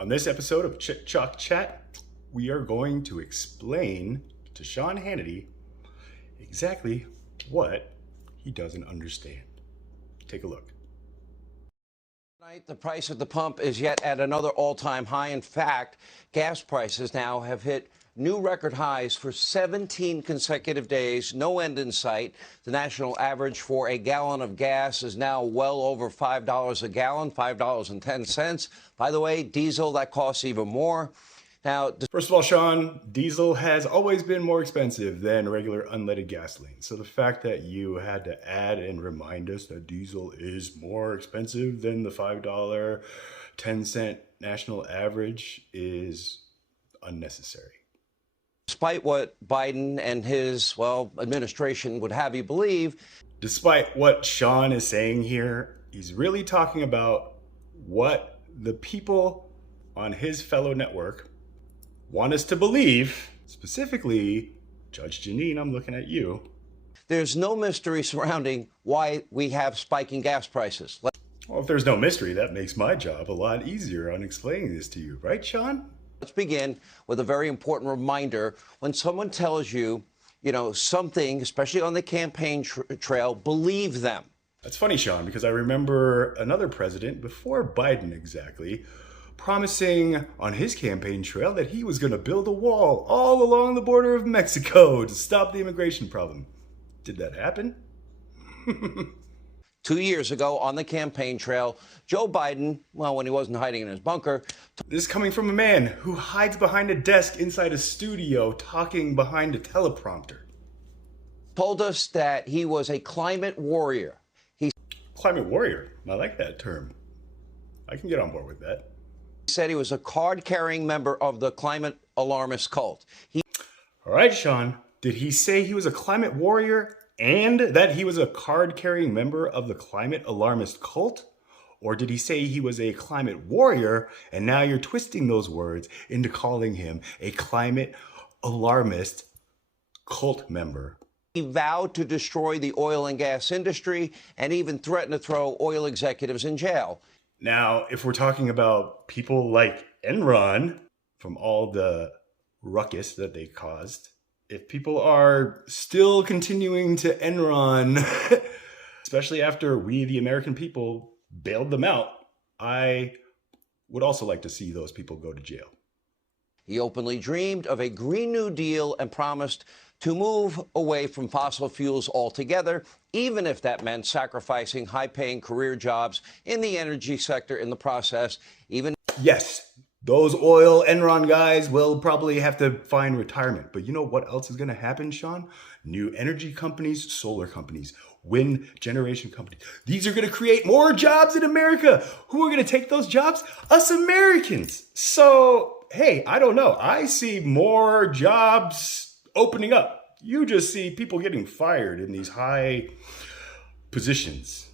On this episode of Chit Chalk Chat, we are going to explain to Sean Hannity exactly what he doesn't understand. Take a look. Tonight, the price at the pump is yet at another all-time high. In fact, gas prices now have hit new record highs for 17 consecutive days, no end in sight. The national average for a gallon of gas is now well over $5 a gallon, $5.10. By the way, diesel, that costs even more. Now, first of all, Sean, diesel has always been more expensive than regular unleaded gasoline. So the fact that you had to add and remind us that diesel is more expensive than the $5.10 national average is unnecessary. Despite what Biden and his, administration would have you believe. Despite what Sean is saying here, he's really talking about what the people on his fellow network want us to believe, specifically, Judge Janine, I'm looking at you. There's no mystery surrounding why we have spiking gas prices. Well, if there's no mystery, that makes my job a lot easier on explaining this to you, right, Sean? Let's begin with a very important reminder. When someone tells you, something, especially on the campaign trail, believe them. That's funny, Sean, because I remember another president, before Biden exactly, promising on his campaign trail that he was going to build a wall all along the border of Mexico to stop the immigration problem. Did that happen? 2 years ago on the campaign trail, Joe Biden, when he wasn't hiding in his bunker. This is coming from a man who hides behind a desk inside a studio talking behind a teleprompter. Told us that he was a climate warrior. Climate warrior. I like that term. I can get on board with that. He said he was a card-carrying member of the climate alarmist cult. All right, Sean. Did he say he was a climate warrior and that he was a card-carrying member of the climate alarmist cult? Or did he say he was a climate warrior and now you're twisting those words into calling him a climate alarmist cult member? He vowed to destroy the oil and gas industry and even threatened to throw oil executives in jail. Now, if we're talking about people like Enron, from all the ruckus that they caused, if people are still continuing to Enron, especially after we, the American people, bailed them out, I would also like to see those people go to jail. He openly dreamed of a Green New Deal and promised to move away from fossil fuels altogether, even if that meant sacrificing high-paying career jobs in the energy sector in the process. Yes. Those oil Enron guys will probably have to find retirement. But you know what else is going to happen, Sean? New energy companies, solar companies, wind generation companies. These are going to create more jobs in America. Who are going to take those jobs? Us Americans. So, hey, I don't know. I see more jobs opening up. You just see people getting fired in these high positions.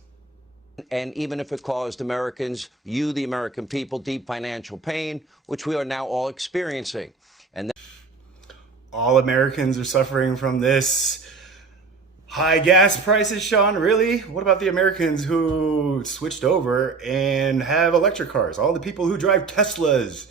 And even if it caused Americans, the American people, deep financial pain, which we are now all experiencing. And all Americans are suffering from this high gas prices, Sean? Really? What about the Americans who switched over and have electric cars? All the people who drive Teslas.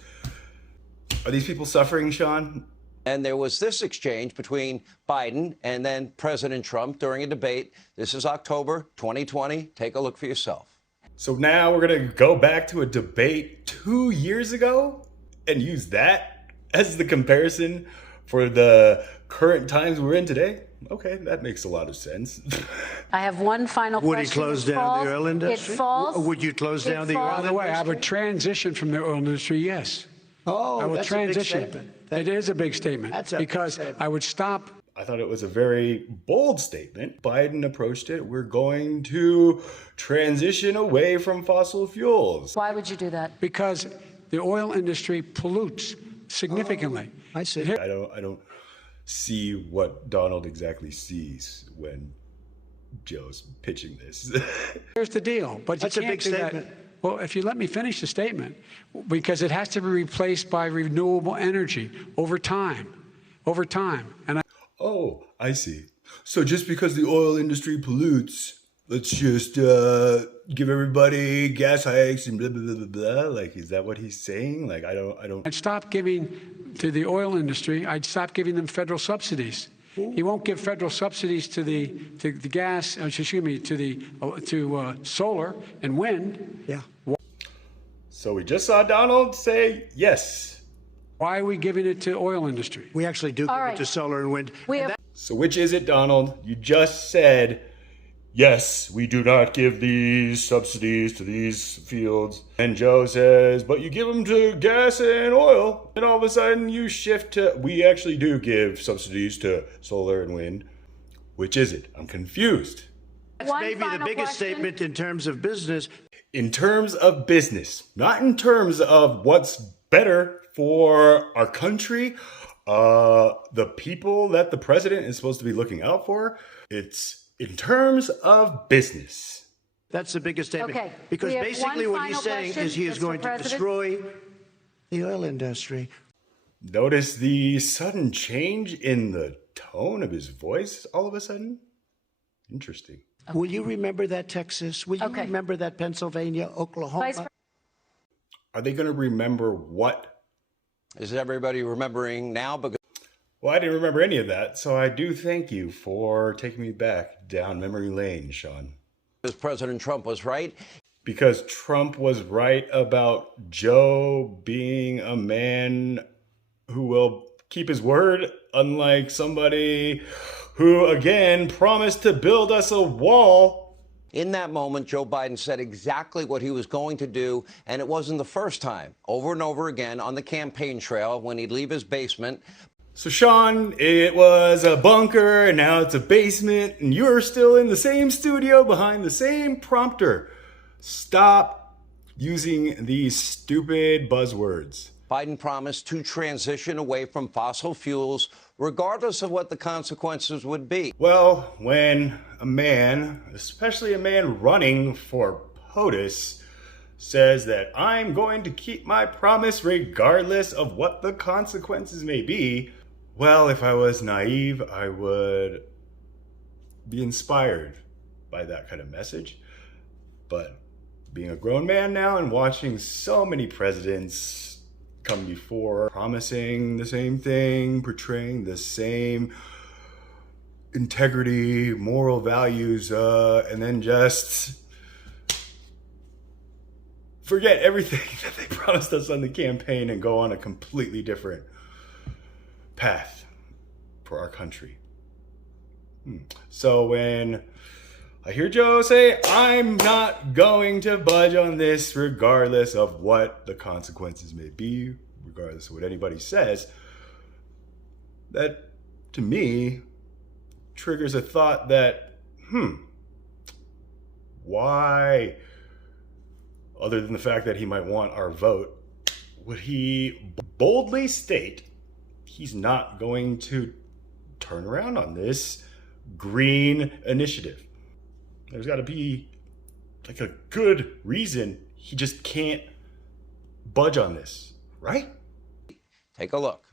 Are these people suffering, Sean? And there was this exchange between Biden and then President Trump during a debate. This is October 2020. Take a look for yourself. So now we're going to go back to a debate 2 years ago and use that as the comparison for the current times we're in today? Okay, that makes a lot of sense. I have one final question. Would he close down the oil industry? It falls. Would you close down the oil industry? By the way, I would transition from the oil industry, yes. Oh, I would that's transition. a big statement. It is a big statement. That's a because big statement. I would stop. I thought it was a very bold statement. Biden approached it. We're going to transition away from fossil fuels. Why would you do that? Because the oil industry pollutes significantly. I see. I don't see what Donald exactly sees when Joe's pitching this. Here's the deal. But That's you a can't big do that. statement. Well, if you let me finish the statement, because it has to be replaced by renewable energy over time. And Oh, I see. So just because the oil industry pollutes, let's just give everybody gas hikes and blah, blah, blah, blah, blah. Like, is that what he's saying? Like, I don't. I'd stop giving to the oil industry. I'd stop giving them federal subsidies. He won't give federal subsidies to the gas. Excuse me, to solar and wind. Yeah. So we just saw Donald say yes. Why are we giving it to oil industry? We actually do give it to solar and wind. So which is it, Donald? You just said, yes, we do not give these subsidies to these fields. And Joe says, but you give them to gas and oil. And all of a sudden you shift to, we actually do give subsidies to solar and wind. Which is it? I'm confused. That's maybe the biggest statement in terms of business. In terms of business, not in terms of what's better for our country, the people that the president is supposed to be looking out for. It's in terms of business. That's the biggest statement. Okay. Because basically what he's saying is he is going to destroy the oil industry. Notice the sudden change in the tone of his voice all of a sudden? Interesting. Okay. Will you remember that, Texas? Will you remember that, Pennsylvania, Oklahoma? Are they going to remember what? Is everybody remembering now? Because Well, I didn't remember any of that, so I do thank you for taking me back down memory lane, Sean. President Trump was right. Because Trump was right about Joe being a man who will keep his word, unlike somebody who, again, promised to build us a wall. In that moment, Joe Biden said exactly what he was going to do, and it wasn't the first time. Over and over again on the campaign trail when he'd leave his basement. So, Sean, it was a bunker, and now it's a basement, and you're still in the same studio behind the same prompter. Stop using these stupid buzzwords. Biden promised to transition away from fossil fuels, regardless of what the consequences would be. Well, when a man, especially a man running for POTUS, says that I'm going to keep my promise regardless of what the consequences may be, well, if I was naive, I would be inspired by that kind of message. But being a grown man now and watching so many presidents come before promising the same thing, portraying the same integrity, moral values, and then just forget everything that they promised us on the campaign and go on a completely different path for our country. So when I hear Joe say, I'm not going to budge on this regardless of what the consequences may be, regardless of what anybody says, that to me triggers a thought that, why, other than the fact that he might want our vote, would he boldly state he's not going to turn around on this green initiative? There's got to be like a good reason he just can't budge on this, right? Take a look.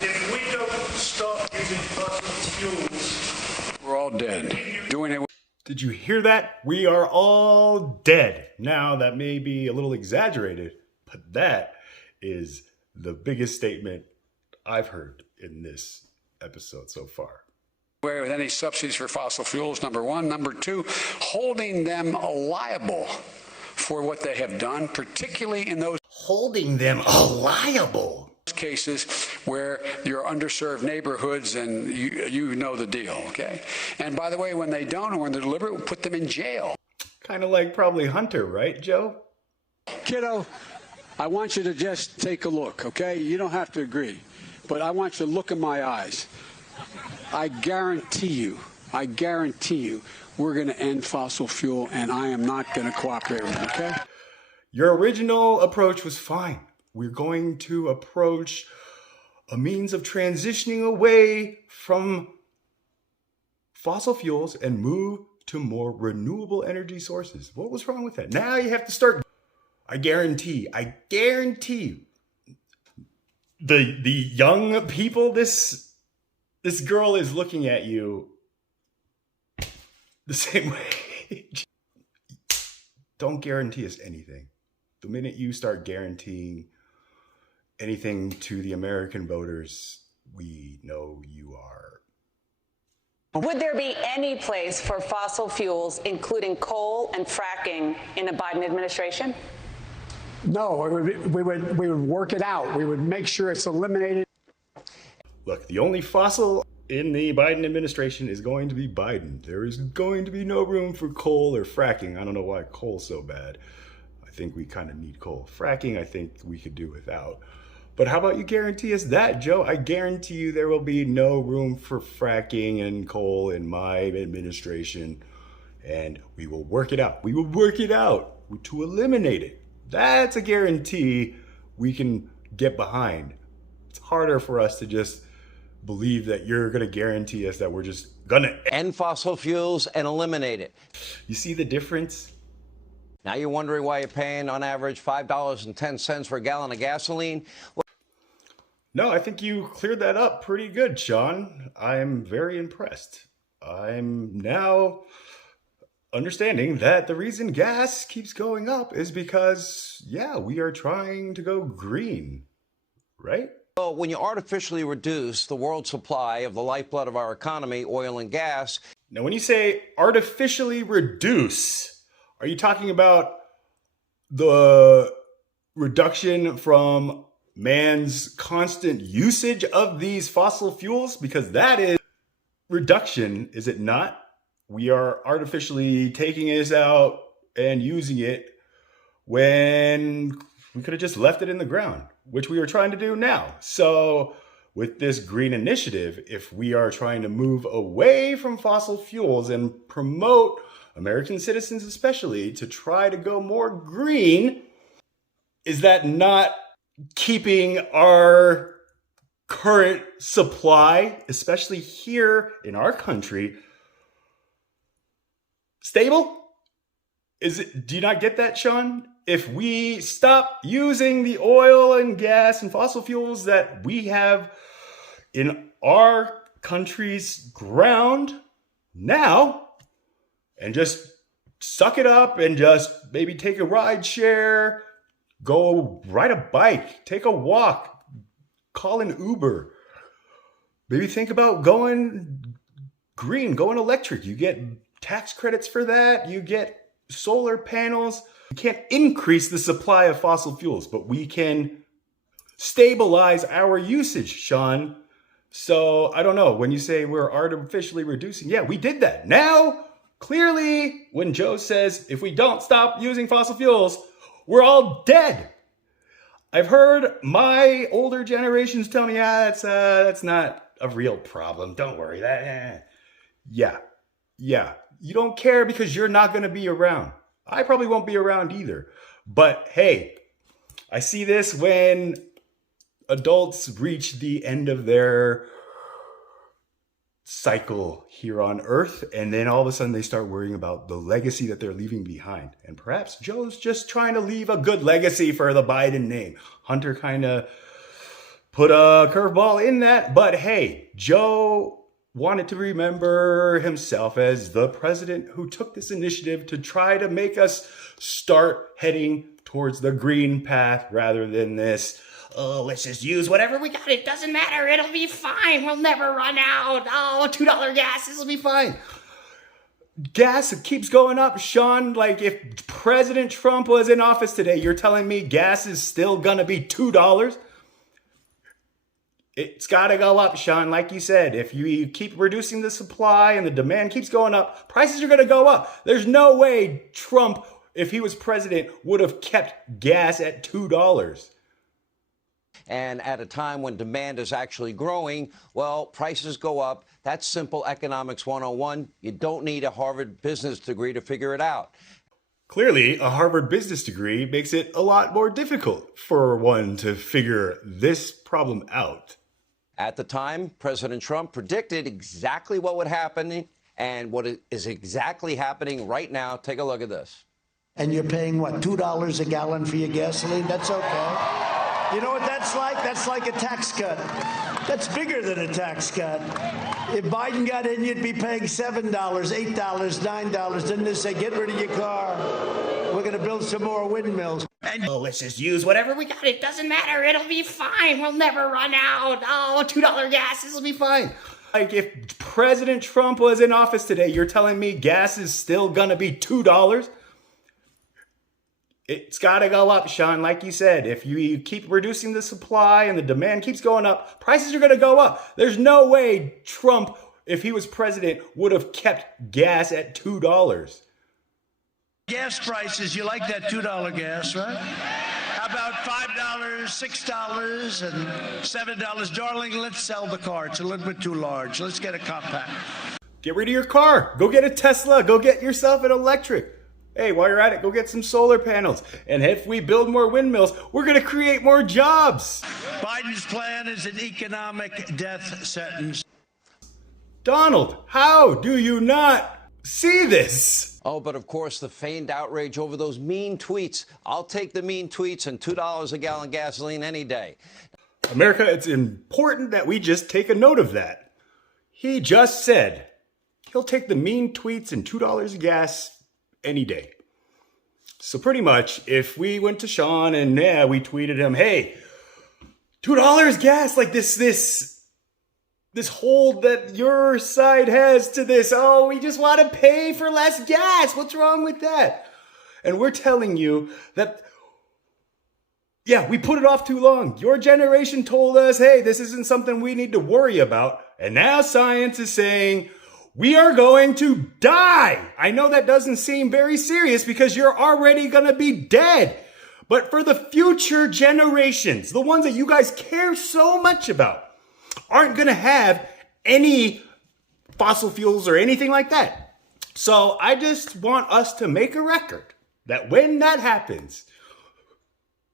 If we don't stop using fossil fuels, We're all dead. Doing it. Did you hear that? We are all dead. Now, that may be a little exaggerated, but that is the biggest statement I've heard in this episode so far. With any subsidies for fossil fuels, number one. Number two, holding them liable for what they have done, particularly in those Holding them liable. cases where you're underserved neighborhoods and you know the deal, okay? And by the way, when they don't or when they're deliberate, we'll put them in jail. Kind of like probably Hunter, right, Joe? Kiddo, I want you to just take a look, okay? You don't have to agree, but I want you to look in my eyes. I guarantee you, we're going to end fossil fuel, and I am not going to cooperate with it, okay? Your original approach was fine. We're going to approach a means of transitioning away from fossil fuels and move to more renewable energy sources. What was wrong with that? Now you have to start. I guarantee you, the young people, this girl is looking at you the same way. don't guarantee us anything. The minute you start guaranteeing anything to the American voters, we know you are. Would there be any place for fossil fuels, including coal and fracking, in a Biden administration? No, we would work it out. We would make sure it's eliminated. Look, the only fossil in the Biden administration is going to be Biden. There is going to be no room for coal or fracking. I don't know why coal's so bad. I think we kind of need coal. Fracking, I think we could do without. But how about you guarantee us that, Joe? I guarantee you there will be no room for fracking and coal in my administration. And we will work it out. We will work it out to eliminate it. That's a guarantee we can get behind. It's harder for us to just believe that you're going to guarantee us that we're just going to end fossil fuels and eliminate it. You see the difference? Now you're wondering why you're paying on average $5.10 for a gallon of gasoline? No, I think you cleared that up pretty good, Sean. I'm very impressed. I'm now understanding that the reason gas keeps going up is because, yeah, we are trying to go green, right? Well, when you artificially reduce the world supply of the lifeblood of our economy, oil and gas. Now, when you say artificially reduce, are you talking about the reduction from man's constant usage of these fossil fuels? Because that is reduction, is it not? We are artificially taking this out and using it when we could have just left it in the ground, which we are trying to do now. So with this green initiative, if we are trying to move away from fossil fuels and promote American citizens especially to try to go more green, is that not keeping our current supply, especially here in our country, stable? Do you not get that, Sean? If we stop using the oil and gas and fossil fuels that we have in our country's ground now, and just suck it up and just maybe take a ride share, go ride a bike, take a walk, call an Uber. Maybe think about going green, going electric. You get tax credits for that. You get solar panels. We can't increase the supply of fossil fuels, but we can stabilize our usage, Sean. So I don't know. When you say we're artificially reducing, yeah, we did that. Now, clearly, when Joe says if we don't stop using fossil fuels, we're all dead. I've heard my older generations tell me, that's not a real problem. Don't worry. Yeah. You don't care because you're not going to be around. I probably won't be around either. But hey, I see this when adults reach the end of their cycle here on Earth, and then all of a sudden they start worrying about the legacy that they're leaving behind. And perhaps Joe's just trying to leave a good legacy for the Biden name. Hunter kind of put a curveball in that, but hey, Joe wanted to remember himself as the president who took this initiative to try to make us start heading towards the green path rather than this, oh, let's just use whatever we got. It doesn't matter. It'll be fine. We'll never run out. Oh, $2 gas. This will be fine. Gas keeps going up, Sean. Like if President Trump was in office today, you're telling me gas is still going to be $2? It's got to go up, Sean. Like you said, if you keep reducing the supply and the demand keeps going up, prices are going to go up. There's no way Trump, if he was president, would have kept gas at $2. And at a time when demand is actually growing, well, prices go up. That's simple economics 101. You don't need a Harvard business degree to figure it out. Clearly, a Harvard business degree makes it a lot more difficult for one to figure this problem out. At the time, President Trump predicted exactly what would happen and what is exactly happening right now. Take a look at this. And you're paying, what, $2 a gallon for your gasoline? That's okay. You know what that's like? That's like a tax cut. That's bigger than a tax cut. If Biden got in, you'd be paying $7, $8, $9. Didn't they say, get rid of your car? We're going to build some more windmills. And let's just use whatever we got. It doesn't matter. It'll be fine. We'll never run out. Oh, $2 gas. This will be fine. Like if President Trump was in office today, you're telling me gas is still going to be $2? It's got to go up, Sean. Like you said, if you keep reducing the supply and the demand keeps going up, prices are going to go up. There's no way Trump, if he was president, would have kept gas at $2. Gas prices, you like that $2 gas, right? How about $5, $6, and $7? Darling, let's sell the car. It's a little bit too large. Let's get a compact. Get rid of your car. Go get a Tesla. Go get yourself an electric. Hey, while you're at it, go get some solar panels. And if we build more windmills, we're going to create more jobs. Biden's plan is an economic death sentence. Donald, how do you not see this? Oh, but of course, the feigned outrage over those mean tweets. I'll take the mean tweets and $2 a gallon gasoline any day. America, it's important that we just take a note of that. He just said he'll take the mean tweets and $2 a gas any day. So pretty much, if we went to Sean and we tweeted him, hey, $2 gas, like this hold that your side has to this. Oh, we just want to pay for less gas. What's wrong with that? And we're telling you that, we put it off too long. Your generation told us, hey, this isn't something we need to worry about. And now science is saying, we are going to die. I know that doesn't seem very serious because you're already going to be dead. But for the future generations, the ones that you guys care so much about, aren't going to have any fossil fuels or anything like that. So I just want us to make a record that when that happens,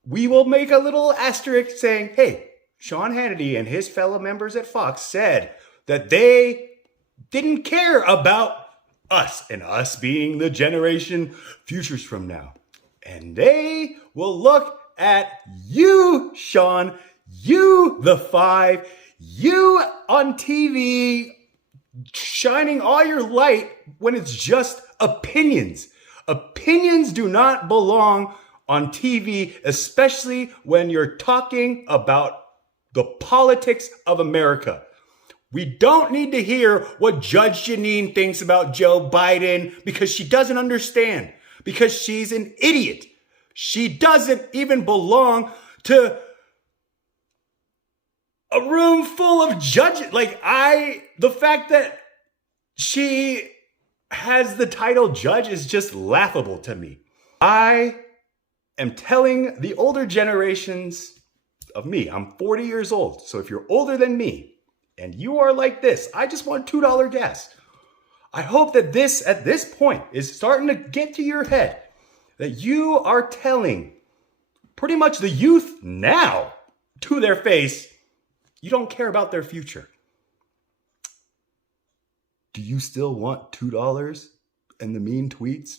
we will make a little asterisk saying, hey, Sean Hannity and his fellow members at Fox said that they didn't care about us and us being the generation futures from now. And they will look at you, Sean, you, the five, you on TV, shining all your light when it's just opinions. Opinions do not belong on TV, especially when you're talking about the politics of America. We don't need to hear what Judge Janine thinks about Joe Biden because she doesn't understand, because she's an idiot. She doesn't even belong to a room full of judges. The fact that she has the title judge is just laughable to me. I am telling the older generations of me, I'm 40 years old. So if you're older than me and you are like this, I just want $2 gas. I hope that this, at this point, is starting to get to your head that you are telling pretty much the youth now to their face, you don't care about their future. Do you still want $2 and the mean tweets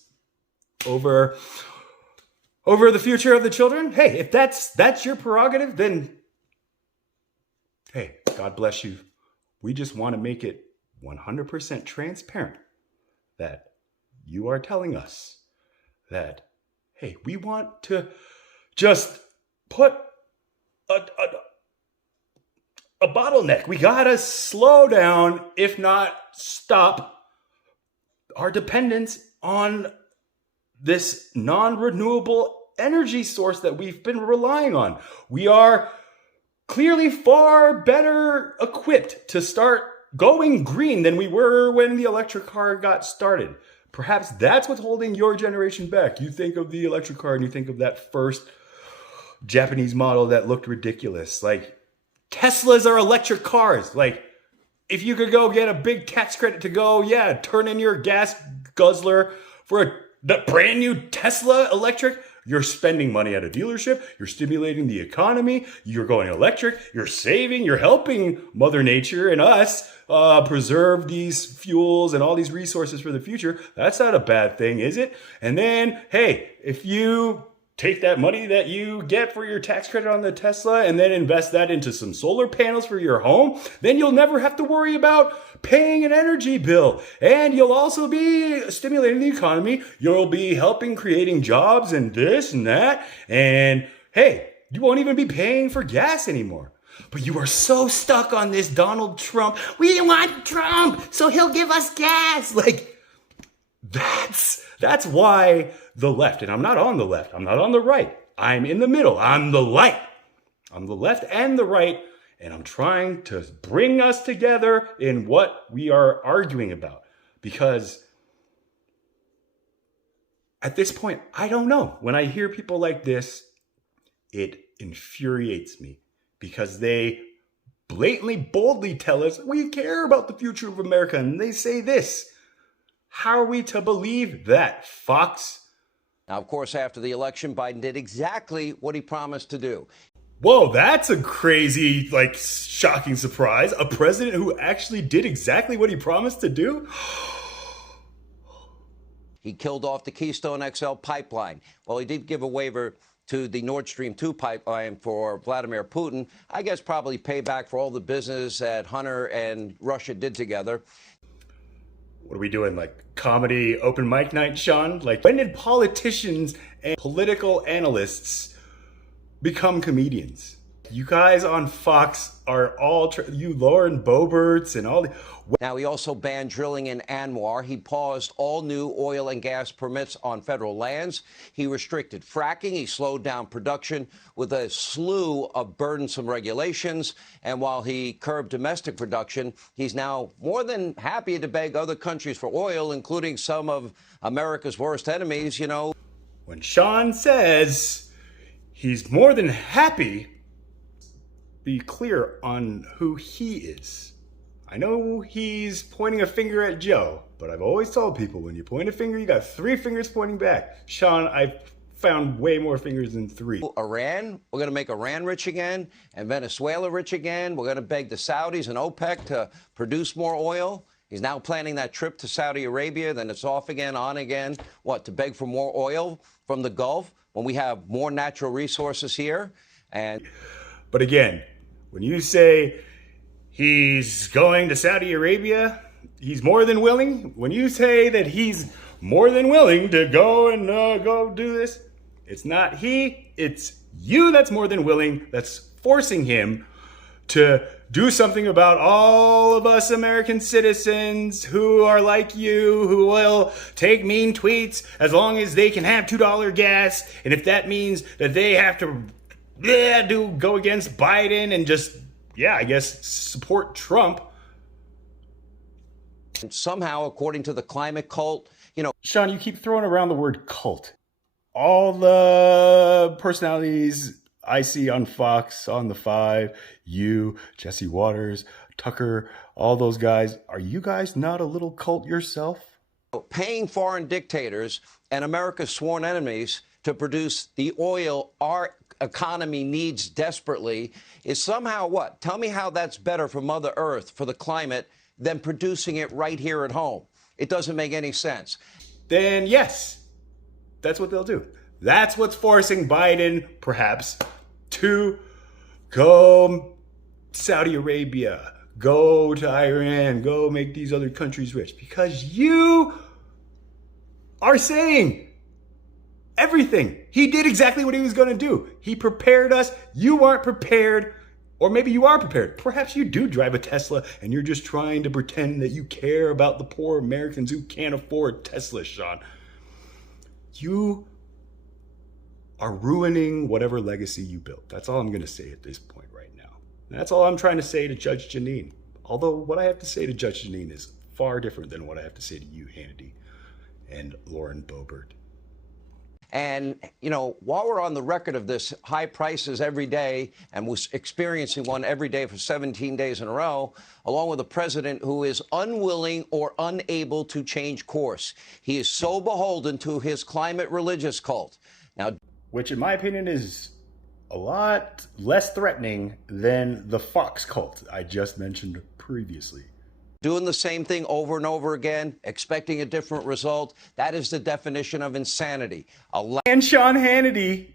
over the future of the children? Hey, if that's your prerogative, then hey, God bless you. We just want to make it 100% transparent that you are telling us that, hey, we want to just put a bottleneck. We gotta slow down, if not stop, our dependence on this non-renewable energy source that we've been relying on. We are clearly far better equipped to start going green than we were when the electric car got started. Perhaps that's what's holding your generation back. You think of the electric car and you think of that first Japanese model that looked ridiculous. Like, Teslas are electric cars. Like, if you could go get a big tax credit to go, turn in your gas guzzler for the brand new Tesla electric, you're spending money at a dealership, you're stimulating the economy, you're going electric, you're saving, you're helping Mother Nature and us preserve these fuels and all these resources for the future. That's not a bad thing, is it? And then, hey, if you take that money that you get for your tax credit on the Tesla and then invest that into some solar panels for your home, then you'll never have to worry about paying an energy bill. And you'll also be stimulating the economy. You'll be helping creating jobs and this and that. And hey, you won't even be paying for gas anymore. But you are so stuck on this Donald Trump. We want Trump, so he'll give us gas. Like, that's why the left, and I'm not on the left, I'm not on the right, I'm in the middle, I'm the light. I'm the left and the right, and I'm trying to bring us together in what we are arguing about. Because at this point, I don't know. When I hear people like this, it infuriates me because they blatantly, boldly tell us we care about the future of America, and they say this. How are we to believe that, Fox? Now, of course, after the election, Biden did exactly what he promised to do. Whoa, that's a crazy, shocking surprise. A president who actually did exactly what he promised to do? He killed off the Keystone XL pipeline. Well, he did give a waiver to the Nord Stream 2 pipeline for Vladimir Putin. I guess probably payback for all the business that Hunter and Russia did together. What are we doing, comedy open mic night, Sean? When did politicians and political analysts become comedians? You guys on Fox are all, you Lauren Boeberts and all the... Now, he also banned drilling in Anwar. He paused all new oil and gas permits on federal lands. He restricted fracking. He slowed down production with a slew of burdensome regulations. And while he curbed domestic production, he's now more than happy to beg other countries for oil, including some of America's worst enemies, When Sean says he's more than happy, be clear on who he is. I know he's pointing a finger at Joe, but I've always told people when you point a finger, you got 3 fingers pointing back. Sean, I've found way more fingers than 3. Iran, we're going to make Iran rich again and Venezuela rich again. We're going to beg the Saudis and OPEC to produce more oil. He's now planning that trip to Saudi Arabia. Then it's off again, on again. What, to beg for more oil from the Gulf when we have more natural resources here? But again, when you say he's going to Saudi Arabia, he's more than willing. When you say that he's more than willing to go and go do this, it's not he, it's you that's more than willing, that's forcing him to do something about all of us American citizens who are like you, who will take mean tweets as long as they can have $2 gas. And if that means that they have to go against Biden and just, I guess, support Trump. And somehow, according to the climate cult, Sean, you keep throwing around the word cult. All the personalities I see on Fox, on the 5, you, Jesse Waters, Tucker, all those guys, are you guys not a little cult yourself? Paying foreign dictators and America's sworn enemies to produce the oil our economy needs desperately is somehow what? Tell me how that's better for Mother Earth, for the climate, than producing it right here at home. It doesn't make any sense. Then yes, that's what they'll do. That's what's forcing Biden, perhaps, to go Saudi Arabia, go to Iran, go make these other countries rich. Because you are saying everything. He did exactly what he was going to do. He prepared us. You weren't prepared. Or maybe you are prepared. Perhaps you do drive a Tesla and you're just trying to pretend that you care about the poor Americans who can't afford Teslas, Sean. You are ruining whatever legacy you built. That's all I'm going to say at this point right now. And that's all I'm trying to say to Judge Jeanine. Although what I have to say to Judge Jeanine is far different than what I have to say to you, Hannity, and Lauren Boebert. And, while we're on the record of this high prices every day and was experiencing one every day for 17 days in a row, along with a president who is unwilling or unable to change course. He is so beholden to his climate religious cult. Now, which in my opinion is a lot less threatening than the Fox cult I just mentioned previously. Doing the same thing over and over again, expecting a different result. That is the definition of insanity. And Sean Hannity.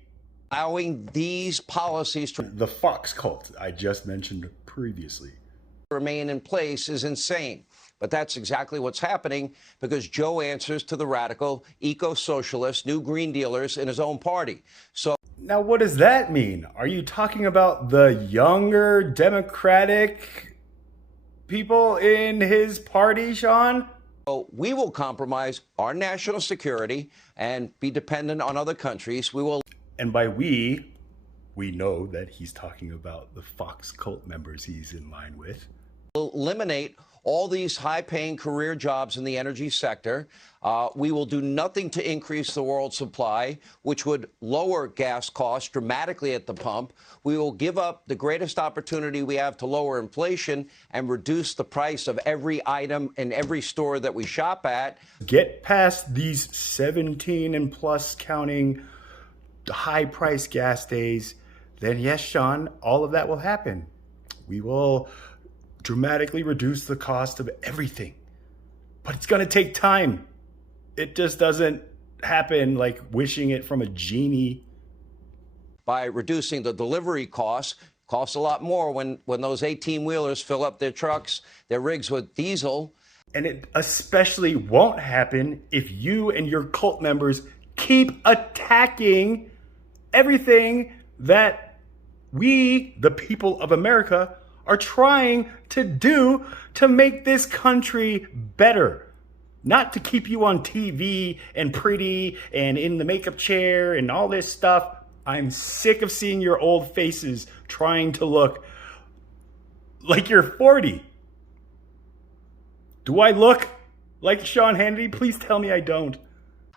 Allowing these policies to The Fox cult I just mentioned previously remain in place is insane. But that's exactly what's happening because Joe answers to the radical, eco-socialist, new Green Dealers in his own party. So now what does that mean? Are you talking about the younger Democratic people in his party, Sean? we will compromise our national security and be dependent on other countries. We will. And by we know that he's talking about the Fox cult members he's in line with. Eliminate all these high-paying career jobs in the energy sector. We will do nothing to increase the world supply, which would lower gas costs dramatically at the pump. We will give up the greatest opportunity we have to lower inflation and reduce the price of every item in every store that we shop at. Get past these 17 and plus counting high price gas days, then yes, Sean, all of that will happen. We will dramatically reduce the cost of everything. But it's going to take time. It just doesn't happen like wishing it from a genie. By reducing the delivery costs a lot more when those 18-wheelers fill up their trucks, their rigs with diesel. And it especially won't happen if you and your cult members keep attacking everything that we, the people of America, are trying to do to make this country better. Not to keep you on TV and pretty and in the makeup chair and all this stuff. I'm sick of seeing your old faces trying to look like you're 40. Do I look like Sean Hannity? Please tell me I don't.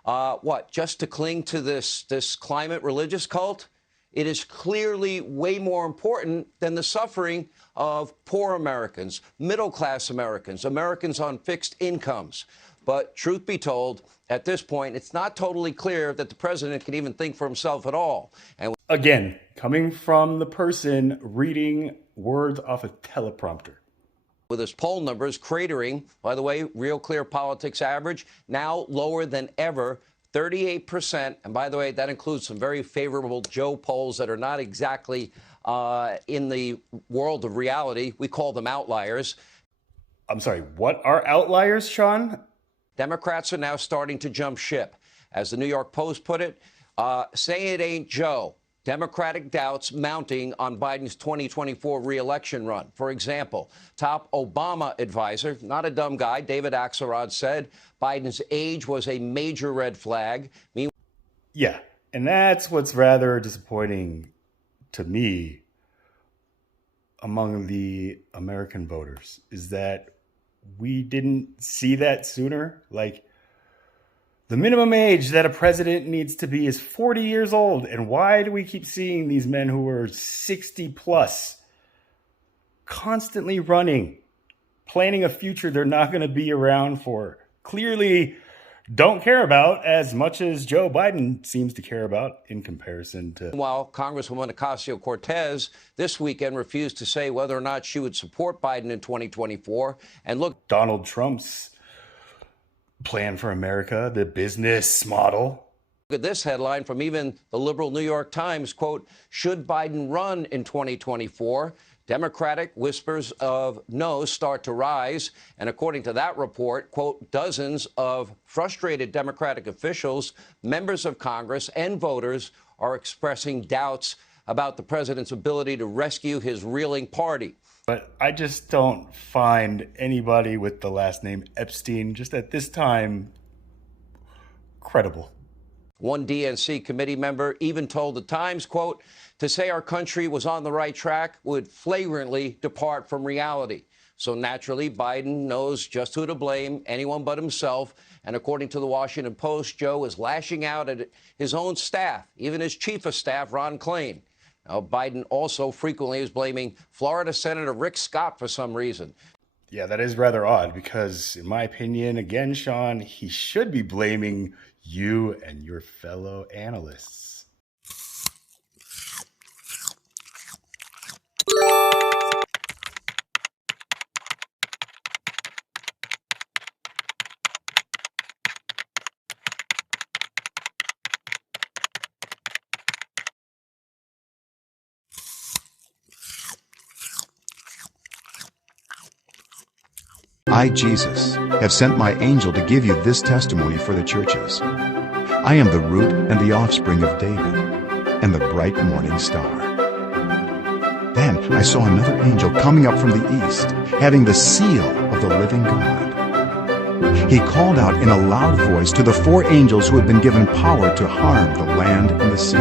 What, just to cling to this climate religious cult? It is clearly way more important than the suffering of poor Americans, middle-class Americans, Americans on fixed incomes. But truth be told, at this point, it's not totally clear that the president can even think for himself at all. And again, coming from the person reading words off a teleprompter. With his poll numbers cratering, by the way, Real Clear Politics average, now lower than ever, 38%. And by the way, that includes some very favorable Joe polls that are not exactly in the world of reality. We call them outliers. I'm sorry, what are outliers, Sean? Democrats are now starting to jump ship. As the New York Post put it, say it ain't Joe. Democratic doubts mounting on Biden's 2024 re-election run. For example, top Obama advisor, not a dumb guy, David Axelrod said Biden's age was a major red flag. Yeah, and that's what's rather disappointing to me among the American voters, is that we didn't see that sooner. Like, the minimum age that a president needs to be is 40 years old. And why do we keep seeing these men who are 60 plus constantly running, planning a future they're not going to be around for? Clearly don't care about as much as Joe Biden seems to care about in comparison to. While Congresswoman Ocasio-Cortez this weekend refused to say whether or not she would support Biden in 2024. And look, Donald Trump's plan for America, the business model. Look at this headline from even the liberal New York Times, quote, should Biden run in 2024? Democratic whispers of no start to rise. And according to that report, quote, dozens of frustrated Democratic officials, members of Congress, and voters are expressing doubts about the president's ability to rescue his reeling party. But I just don't find anybody with the last name Epstein, just at this time, credible. One DNC committee member even told the Times, quote, to say our country was on the right track would flagrantly depart from reality. So naturally, Biden knows just who to blame, anyone but himself. And according to the Washington Post, Joe is lashing out at his own staff, even his chief of staff, Ron Klain. Now, Biden also frequently is blaming Florida Senator Rick Scott for some reason. Yeah, that is rather odd because, in my opinion, again, Sean, he should be blaming you and your fellow analysts. I, Jesus, have sent my angel to give you this testimony for the churches. I am the root and the offspring of David, and the bright morning star. Then I saw another angel coming up from the east, having the seal of the living God. He called out in a loud voice to the 4 angels who had been given power to harm the land and the sea.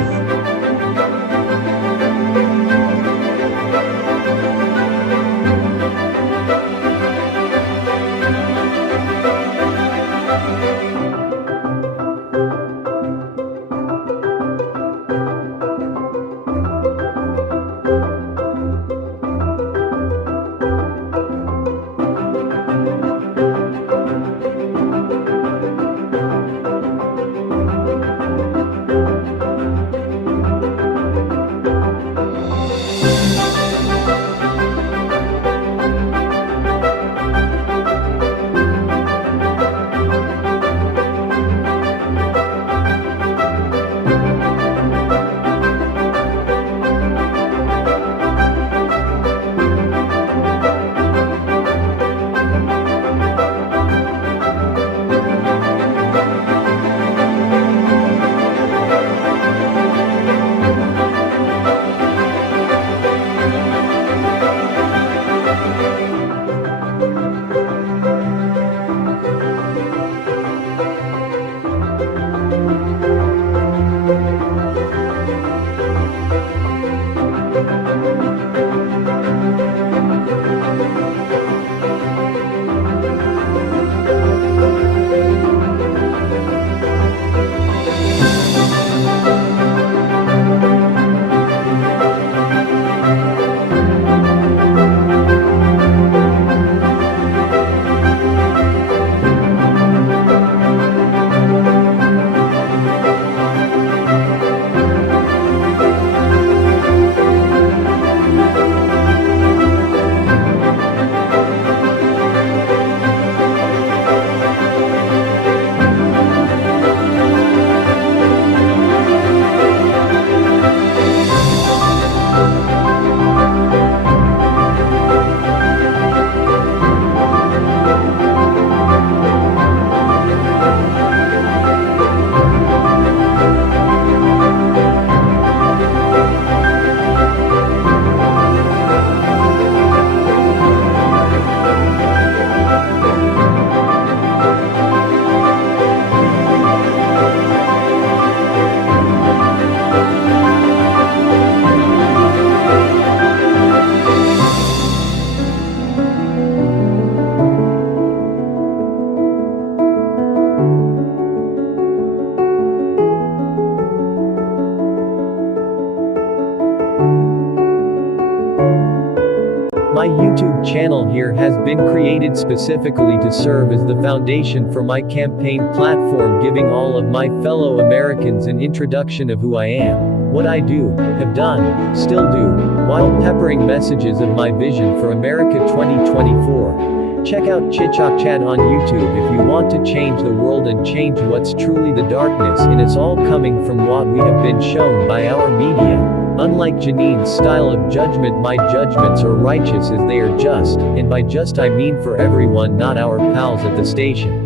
My YouTube channel here has been created specifically to serve as the foundation for my campaign platform, giving all of my fellow Americans an introduction of who I am, what I do, have done, still do, while peppering messages of my vision for America 2024. Check out Chit-Chat on YouTube if you want to change the world and change what's truly the darkness, and it's all coming from what we have been shown by our media. Unlike Janine's style of judgment, my judgments are righteous as they are just, and by just I mean for everyone, not our pals at the station.